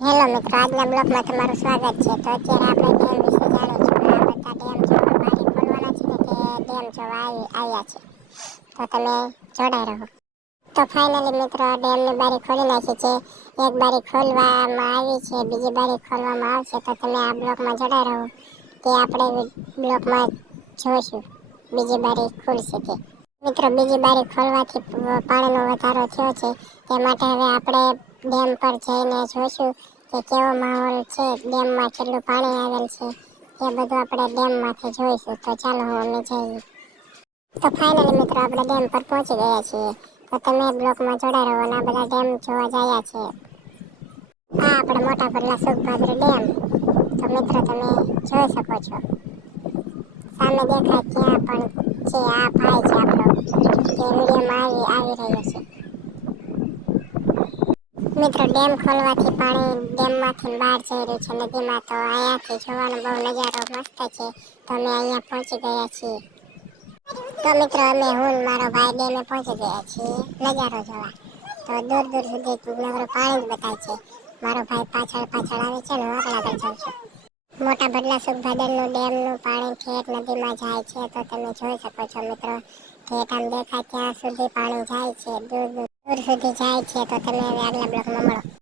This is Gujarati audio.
હેલો મિત્રો, આજના બ્લોગમાં તમારું સ્વાગત છે. તો અત્યારે આપણે ડેમ વિશે જાણીશું. આ બધા ડેમ જોવા બારે ખોલવાના છે ને કે ડેમ જોવા આવ્યા છે. તો તમે જોડાઈ રહો. તો ફાઇનલી મિત્રો ડેમની બારી ખોલી નાખી છે. એક બારી ખોલવામાં આવી છે, બીજી બારી ખોલવામાં આવશે. તો તમે આ બ્લોગમાં જોડાઈ રહો તે આપણે બ્લોગમાં જોઈશું બીજી બારી ખુલશે તે. મિત્રો બીજી બારી ખોલવાથી પાણીનો વધારો થયો છે, તે માટે હવે આપણે ડેમ પર જઈને જોઈશું કે કેવો માહોલ છે, ડેમમાં કેટલું પાણી આવેલ છે તે બધું આપણે ડેમમાંથી જોઈશું. તો ચાલો અમે જઈએ. તો ફાઇનલી મિત્રો આપણે ડેમ પર પહોંચી ગયા છીએ. તો તમે બ્લોકમાં જોડાઈ રહો અને આ બધા ડેમ જોવા જયા છે. આ આપણે મોટા ભરલા સુખભાદ્ર ડેમ. તો મિત્રો તમે જોઈ શકો છો સામે દેખાય ત્યાં પણ છે. આ ભાઈ છે આપણો તે વિડીયોમાં આવી રહ્યો છે. મિત્રો ડેમ ખોલવાથી પાણી ડેમમાંથી બહાર જઈ રહ્યું છે નદીમાં. તો અહીંયાથી જોવાનો બહુ નજારો મસ્ત છે. તો અમે અહીંયા પહોંચી ગયા છીએ. તો મિત્રો અમે હું મારો ભાઈ ડેમે પહોંચી ગયા છીએ નજારો જોવા. તો દૂર દૂર સુધી નગરો પાણી જ બતાય છે. મારો ભાઈ પાછળ પાછળ આવે છે ને હું આગળ જાઉં છું. મોટા ભડલા સુખભાદરનું ડેમનું પાણી ઠેઠ નદીમાં જાય છે. તો તમે જોઈ શકો છો મિત્રો, ઠેઠ આમ દેખાય ત્યાં સુધી પાણી જાય છે, દૂર દૂર સુધી જાય છે. તો તમે હવે આગલા બ્લોકમાં મળો.